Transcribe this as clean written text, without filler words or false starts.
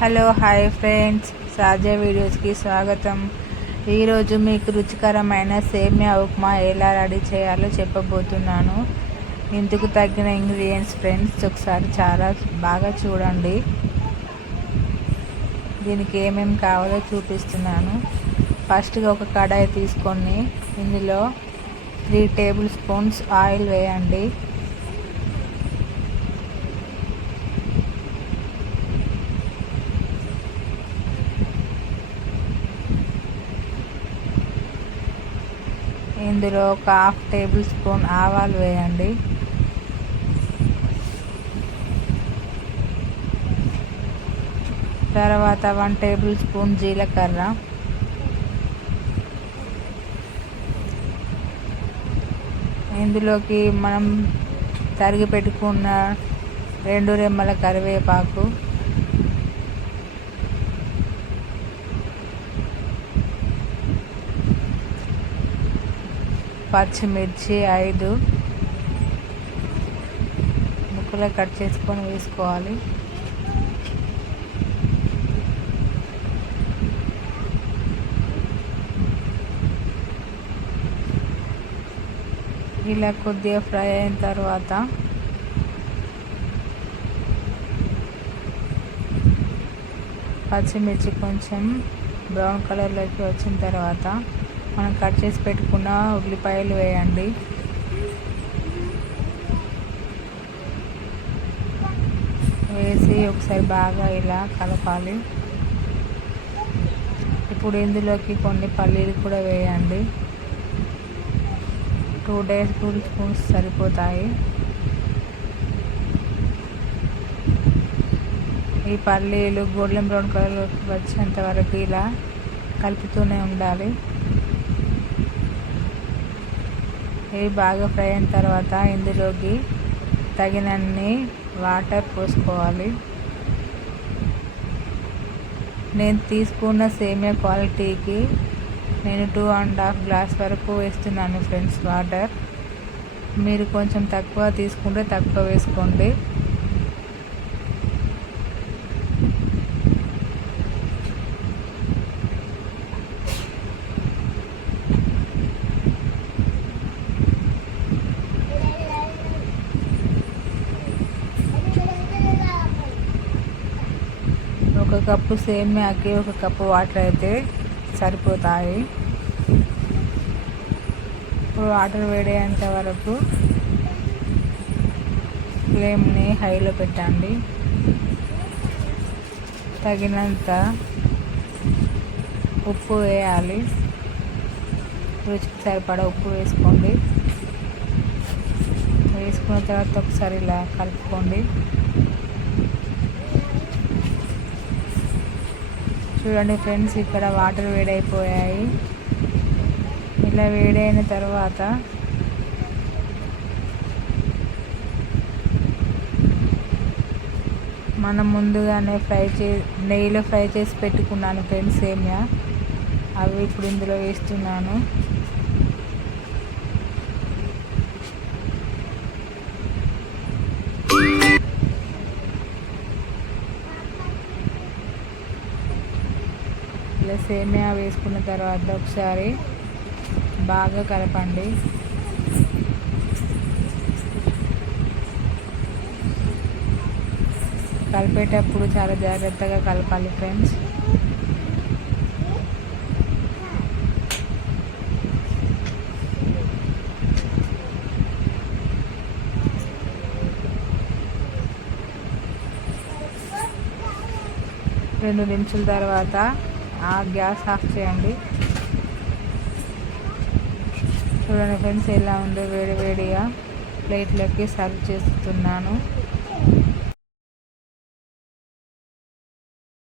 Hello hi friends, సాజా వీడియోస్కి స్వాగతం. ఈరోజు మీకు రుచికరమైన సేమియా ఉప్మా ఎలా రెడీ చేయాలో చెప్పబోతున్నాను. ఇందుకు తగిన ఇంగ్రీడియంట్స్ ఫ్రెండ్స్ ఒకసారి చాలా బాగా చూడండి. దీనికి ఏమేమి కావాలో చూపిస్తున్నాను. ఫస్ట్గా ఒక కడాయి తీసుకొని ఇందులో 3 టేబుల్ స్పూన్స్ ఆయిల్ వేయండి. ఇందులో ఒక 1/2 టేబుల్ స్పూన్ ఆవాలు వేయండి. తర్వాత 1 టేబుల్ స్పూన్ జీలకర్ర, ఇందులోకి మనం తరిగి పెట్టుకున్న 2 రెమ్మల కరివేపాకు, పచ్చిమిర్చి 5 ముక్కలు కట్ చేసుకొని వేసుకోవాలి. ఇలా కొద్దిగా ఫ్రై అయిన తర్వాత పచ్చిమిర్చి కొంచెం బ్రౌన్ కలర్లోకి వచ్చిన తర్వాత మనం కట్ చేసి పెట్టుకున్న ఉల్లిపాయలు వేయండి. వేసి ఒకసారి బాగా ఇలా కలపాలి. ఇప్పుడు ఇందులోకి కొన్ని పల్లీలు కూడా వేయండి. 2 టేబుల్ స్పూన్స్ సరిపోతాయి. ఈ పల్లీలు గోల్డెన్ బ్రౌన్ కలర్ వచ్చేంత వరకు ఇలా కలుపుతూనే ఉండాలి. ఇవి బాగా ఫ్రై అయిన తర్వాత ఇందులోకి తగినన్ని వాటర్ పోసుకోవాలి. నేను తీసుకున్న సేమియా క్వాలిటీకి నేను 2.5 గ్లాస్ వరకు వేస్తున్నాను ఫ్రెండ్స్ వాటర్. మీరు కొంచెం తక్కువ తీసుకుంటే తక్కువ వేసుకోండి. ఒక కప్పు సేమియాకి 1 కప్పు వాటర్ అయితే సరిపోతాయి. ఇప్పుడు వాటర్ వేడేంత వరకు ఫ్లేమ్ని హైలో పెట్టండి. తగినంత ఉప్పు వేయాలి. రుచికి సరిపడా ఉప్పు వేసుకోండి. వేసుకున్న తర్వాత ఒకసారి ఇలా కలుపుకోండి. చూడండి ఫ్రెండ్స్, ఇక్కడ వాటర్ వేడైపోయాయి. ఇలా వేడైన తర్వాత మనం ముందుగానే నెయ్యిలో ఫ్రై చేసి పెట్టుకున్నాను ఫ్రెండ్స్ సేమియా. అవి ఇప్పుడు ఇందులో వేస్తున్నాను. ఇలా సేమియా వేసుకున్న తర్వాత ఒకసారి బాగా కలపండి. కలిపేటప్పుడు చాలా జాగ్రత్తగా కలపాలి ఫ్రెండ్స్. రెండు నిమిషాల తర్వాత గ్యాస్ ఆఫ్ చేయండి. చూడండి ఫ్రెండ్స్ ఎలా ఉందో వేడివేడిగా ప్లేట్లోకి సర్వ్ చేస్తున్నాను.